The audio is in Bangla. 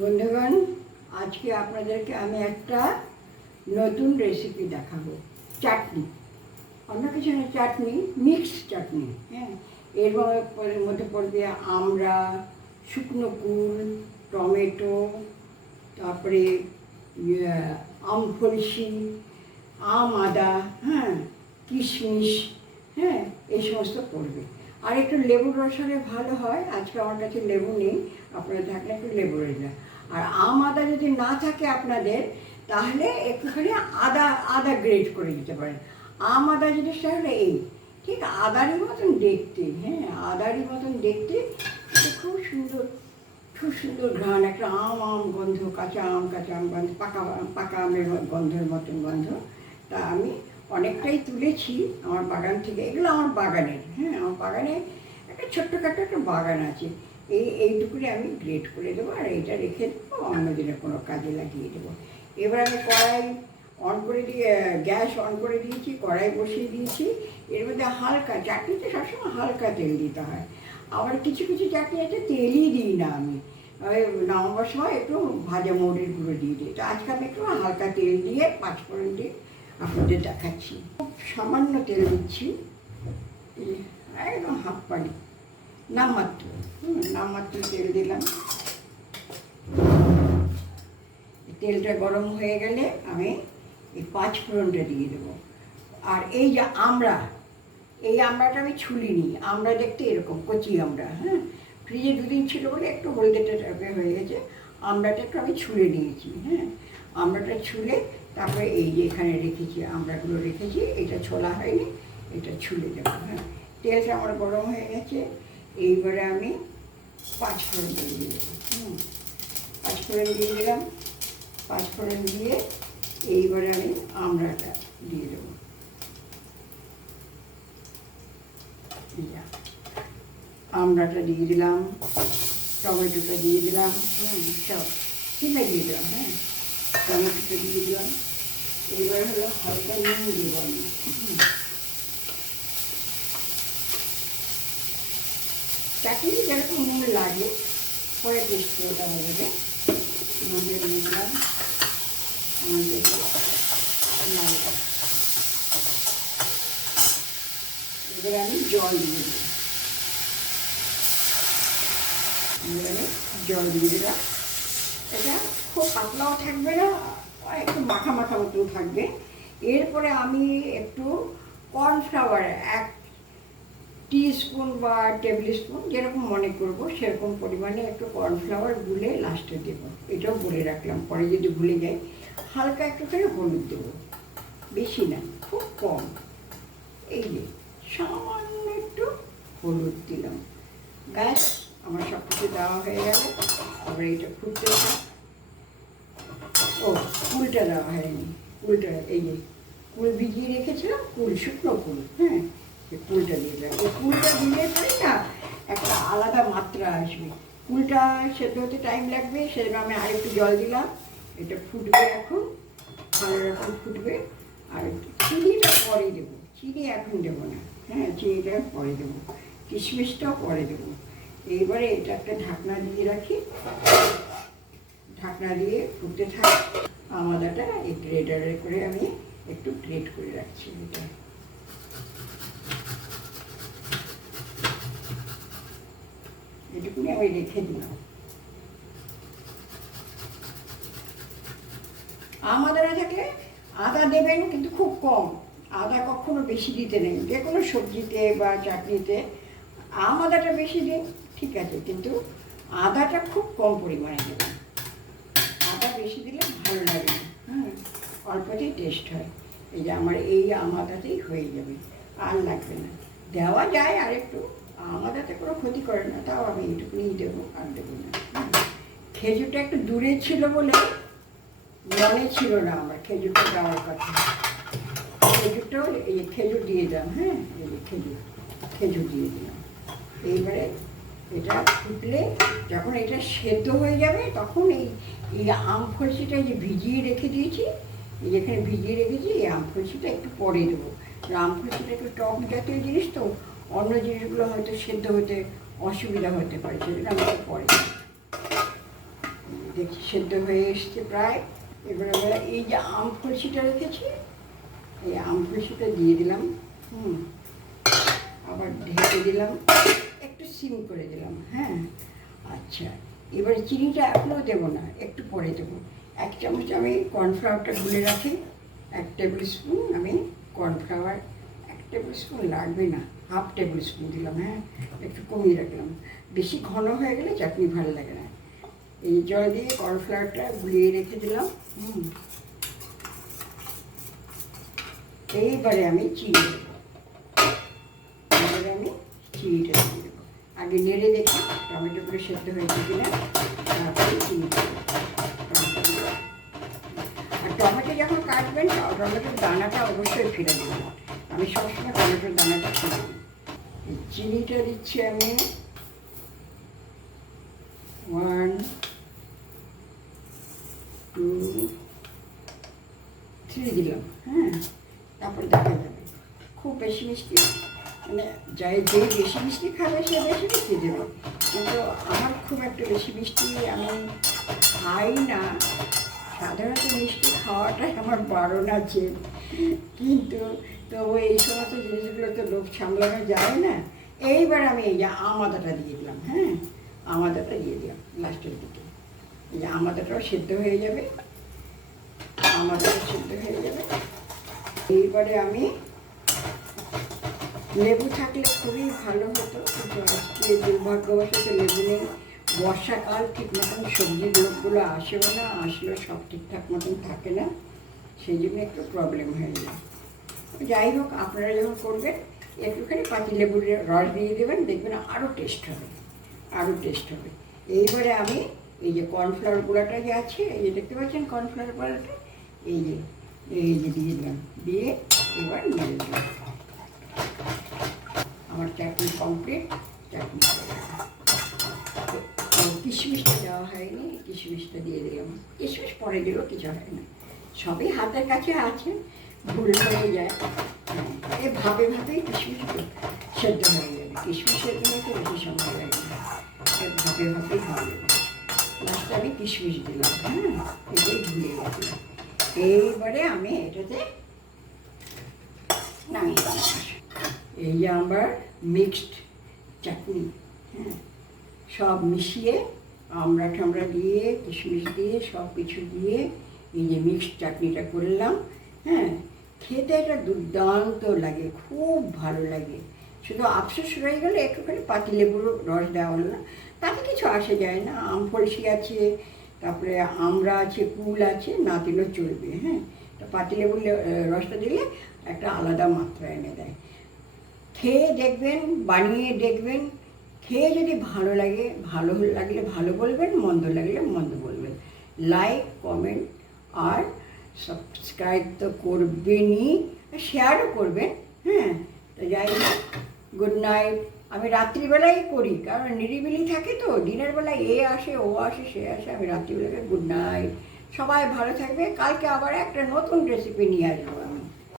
বন্ধুগণ, আজকে আপনাদেরকে আমি একটা নতুন রেসিপি দেখাবো। চাটনি, অন্য কিছু না, চাটনি, মিক্স চাটনি। হ্যাঁ, এর মধ্যে পড়বে আমড়া, শুকনো কুল, টমেটো, তারপরে আম ফলসি, আম আদা, হ্যাঁ, কিশমিশ, হ্যাঁ, এই সমস্ত পড়বে। আর একটু লেবুর রস হলে ভালো হয়। আজকে আমার কাছে লেবু নেই, আপনারা থাকলে একটু লেবু রস। আর আম আদা যদি না থাকে আপনাদের, তাহলে একটুখানি আদা গ্রেট করে দিতে পারেন। আম আদা জিনিসটা হলো এই, ঠিক আদারই মতন দেখতে। হ্যাঁ, আদারই মতন দেখতে, খুব সুন্দর, খুব সুন্দর ঘ্রাণ, একটা আম গন্ধ, কাঁচা আম গন্ধ, পাকা আমের গন্ধের মতন গন্ধ। তা আমি অনেকটাই তুলেছি আমার বাগান থেকে। এগুলো আমার বাগানের, হ্যাঁ, আমার বাগানে একটা ছোট্টখাটো একটা বাগান আছে। এইটুকুনি আমি গ্রেট করে দেবো, আর এইটা রেখে দেবো, অন্যদিনে কোনো কাজে লাগিয়ে দেবো। এবার আমি কড়াই অন করে দিয়ে, গ্যাস অন করে দিয়েছি, কড়াই বসিয়ে দিয়েছি। এর মধ্যে হালকা, চাটনিতে সবসময় হালকা তেল দিতে হয়। আবার কিছু কিছু চাটনি আছে তেলই দিই না আমি, ওই নামাবার সময় একটু ভাজা মৌরির গুঁড়ো দিয়ে দিই। তো আজকে আমি একটু হালকা তেল দিয়ে, পাঁচফোড়ন দিয়ে আপনাদের দেখাচ্ছি। খুব সামান্য তেল দিচ্ছি, একদম হাফ পানি, নামমাত্র তেল দিলাম। তেলটা গরম হয়ে গেলে আমি এই পাঁচফোড়নটা দিয়ে দেবো। আর এই যে এই আমড়াটা আমি ছুলিনি। আমড়া দেখতে এরকম কচি আমড়া, হ্যাঁ, ফ্রিজে দুদিন ছিল বলে একটু হলদে টাইপের হয়ে গেছে। আমড়াটা একটু আমি ছুলে নিয়েছি। হ্যাঁ, আমড়াটা ছুলে তারপরে এই যে এখানে রেখেছি, আমড়াগুলো রেখেছি, এটা ছোলা হয়নি, এটা ছুলে দেবো। হ্যাঁ, তেলটা আমার গরম হয়ে গেছে। এইবারে আমি পাঁচফোড়ন দিয়ে দেবো। পাঁচফোড়ন দিয়ে দিলাম। পাঁচফোড়ন দিয়ে এইবারে আমি আমড়াটা দিয়ে দেবো। আমড়াটা দিয়ে দিলাম, টমেটোটা দিয়ে দিলাম, সব চিপে দিয়ে দিলাম। হ্যাঁ, টমেটোটা দিয়ে দিলাম। এইবার হলো হালকা নুন দেবো আমি। চাটনি যেরকম নুন লাগে, পরে টেস্ট করে দেওয়া যাবে। নুন দিয়ে দিলাম, এবার আমি জল দিয়ে দেবো। জল দিয়ে দিলাম। এটা খুব পাতলাও থাকবে না, একটু মাখা মাখা মতো থাকবে। এরপরে আমি একটু কর্নফ্লাওয়ার 1 টিস্পুন বা টেবিল স্পুন, যেরকম মনে করবো সেরকম পরিমাণে একটু কর্নফ্লাওয়ার গুলে লাস্টে দেবো। এটাও বলে রাখলাম, পরে যদি ভুলে যাই। হালকা একটুখানি হলুদ দেবো, বেশি না, খুব কম। এই যে সামান্য একটু হলুদ দিলাম। ব্যাস, আমার সব কিছু দেওয়া হয়ে গেল। তারপরে এইটা ফুটতে থাক। ও, কুলটা দেওয়া হয়নি। কুলটা, এই যে কুল ভিজিয়ে রেখেছিলাম, শুকনো কুল, হ্যাঁ, কুলটা দিয়ে দিলাম। এই কুলটা দিলে পরে না একটা আলাদা মাত্রা আসবে। কুলটা সেদ্ধ হতে টাইম লাগবে, সেজন্য আমি আরেকটু জল দিলাম। এটা ফুটবে এখন, ভালো রকম ফুটবে। আর চিনিটা পরে দেবো, চিনি এখন দেবো না। হ্যাঁ, চিনিটা পরে দেবো, কিশমিশটাও পরে দেবো। এইবারে এটা একটা ঢাকনা দিয়ে রাখি, ঢাকনা দিয়ে ফুটতে থাক। আমাদাটা এই গ্রেটারে করে আমি একটু গ্রেট করে রাখছি। এটা এটুকুনি আমি রেখে দিলাম। আমাদা না থাকলে আদা দেবেন, কিন্তু খুব কম। আদা কখনো বেশি দিতে নেই, যে কোনো সবজিতে বা চাটনিতে আমাদাটা বেশি দিন, ঠিক আছে, কিন্তু আদাটা খুব কম পরিমাণে দেবেন। আদা বেশি দিলে ভালো লাগে না, হ্যাঁ, অল্পতেই টেস্ট হয়। এই যে আমার এই আমাদাতেই হয়ে যাবে, আর লাগবে না। দেওয়া যায় আর একটু, আমাদাতে কোনো ক্ষতি করে না, তাও আমি এইটুকুনি দেবো, আর দেবো না। খেজুরটা একটু দূরে ছিল বলে মনে ছিল না আমার খেজুরটা দেওয়ার কথা। খেজুরটাও, এই যে খেজুর দিয়ে দিলাম। হ্যাঁ, এই যে খেজুর দিয়ে দিলাম। এইবারে এটা ফুটলে, যখন এটা সেদ্ধ হয়ে যাবে, তখন এই আম ফলসিটা যে ভিজিয়ে রেখে দিয়েছি, যেখানে ভিজিয়ে রেখেছি, এই আম ফলসিটা একটু পরে দেবো। আম ফলসিটা একটু টক জাতীয় জিনিস, তো অন্য জিনিসগুলো হয়তো সেদ্ধ হতে অসুবিধা হতে পারে, সেজন্য আমি একটু পরে দেবো। দেখছি সেদ্ধ হয়ে এসছে প্রায়। এবারে আমরা এই যে আম ফলসিটা রেখেছি, এই আম ফলসিটা দিয়ে দিলাম। আবার ঢেকে দিলাম, একটু সিম করে দিলাম। হ্যাঁ, আচ্ছা, এবারে চিনিটা এখনও দেবো না, একটু পরে দেবো। 1 চামচ আমি কর্নফ্লাওয়ারটা গুলে রাখি, 1 টেবিল স্পুন আমি কর্নফ্লাওয়ার, 1 টেবিল স্পুন লাগবে না, 1/2 টেবিল স্পুন দিলাম। হ্যাঁ, একটু কমিয়ে রাখলাম, বেশি ঘন হয়ে গেলে চাটনি ভালো লাগে না। এই জল দিয়ে কর্নফ্লাওয়ারটা গুলিয়ে রেখে দিলাম। এইবারে আমি চিনি দেবো, এবারে আমি চিনিটা দিয়ে দেবো। আগে নেড়ে দেখি টমেটোগুলো সেদ্ধ হয়েছে কিনা, তারপরে চিনি দেবো। আর টমেটো যখন কাটবেন, টমেটোর দানাটা অবশ্যই ফেলে দেবেন। আমি সবসময় টমেটোর দানাটা ফেলে দিই। চিনিটা দিচ্ছি আমি 1, 2, 3 দিলাম। হ্যাঁ, তারপর দেখা যাবে। খুব বেশি মিষ্টি মানে যে বেশি মিষ্টি খাবে সে বেশি মিষ্টি দেবে, কিন্তু আমার খুব একটা বেশি মিষ্টি আমি খাই না। সাধারণত মিষ্টি খাওয়াটাই আমার বারণ আছে, কিন্তু তবু এই সমস্ত জিনিসগুলো তো লোক সামলানো যায় না। এইবার আমি এই যে আম আদাটা দিয়ে দিলাম। হ্যাঁ, আম আদাটা দিয়ে দিলাম লাস্টের দিকে। এই যে আম আদাটাও সেদ্ধ হয়ে যাবে, আম আদাটা সেদ্ধ হয়ে যাবে। এইবারে আমি লেবু থাকলে খুবই ভালো হতো, কিন্তু আজকে দুর্ভাগ্যবশত লেবু নেই। বর্ষাকাল, ঠিক মতন সবজির লোকগুলো আসেও না, আসলেও সব ঠিকঠাক মতন থাকে না, সেই জন্য একটু প্রবলেম হয়ে যায়। যাই হোক, আপনারা যখন করবেন একটুখানি পাতিলেবুর রস দিয়ে দেবেন, দেখবেন আরও টেস্ট হবে, আরও টেস্ট হবে। এইবারে আমি এই যে কর্নফ্লাওয়ার গুঁড়াটা যে আছে, এই যে দেখতে পাচ্ছেন কর্নফ্লাওয়ার গুঁড়াটা, এই যে দিয়ে দিলাম, দিয়ে এবার নেড়ে দিলাম। আমার চাটনি কমপ্লিট, চাটনি কিশমিশটা দেওয়া হয়নি, কিশমিশটা দিয়ে দিলাম। কিশমিশ পরে দিলেও কিছু হয় না, সবই হাতের কাছে আছে, ভুল হয়ে যায়। এই ভাবেই কিশমিশ সেদ্ধ হয়ে যাবে, কিশমিশ সেদ্ধ হতে বেশি সময় লাগে না, ভাবেই হয়ে যাবে। লাস্টে আমি কিশমিশ দিলাম। হ্যাঁ, এটাই ভুলে গেছিলাম। এইবারে আমি এটাতে নামিয়ে দিলাম। এই যে আমার মিক্সড চাটনি। হ্যাঁ, সব মিশিয়ে আমড়া ঠামড়া দিয়ে, কিশমিশ দিয়ে, সব কিছু দিয়ে এই যে মিক্সড চাটনিটা করলাম। হ্যাঁ, খেতে এটা দুর্দান্ত লাগে, খুব ভালো লাগে। শুধু আফসোস রয়ে গেলে একটুখানি পাতিলেবুর রস দেওয়া হলো না, তাতে কিছু আসে যায় না। আম ফলসি আছে, তারপরে আমড়া আছে, কুল আছে, না দিলেও চলবে। হ্যাঁ, তো পাতিলেবুর রসটা দিলে একটা আলাদা মাত্রা এনে দেয়। খেয়ে দেখবেন, বানিয়ে দেখবেন, খেয়ে যদি ভালো লাগে, ভালো লাগলে ভালো বলবেন, মন্দ লাগলে মন্দ বলবেন। লাইক, কমেন্ট আর সাবস্ক্রাইব তো করবেনই, শেয়ারও করবেন। হ্যাঁ, তো যাই হোক, গুড নাইট। আমি রাত্রিবেলাই করি, কারণ নিরিবিলি থাকে তো, দিনের বেলায় এ আসে, ও আসে, সে আসে, আমি রাত্রিবেলায় গুড নাইট। সবাই ভালো থাকবে। কালকে আবার একটা নতুন রেসিপি নিয়ে আসবো আমি।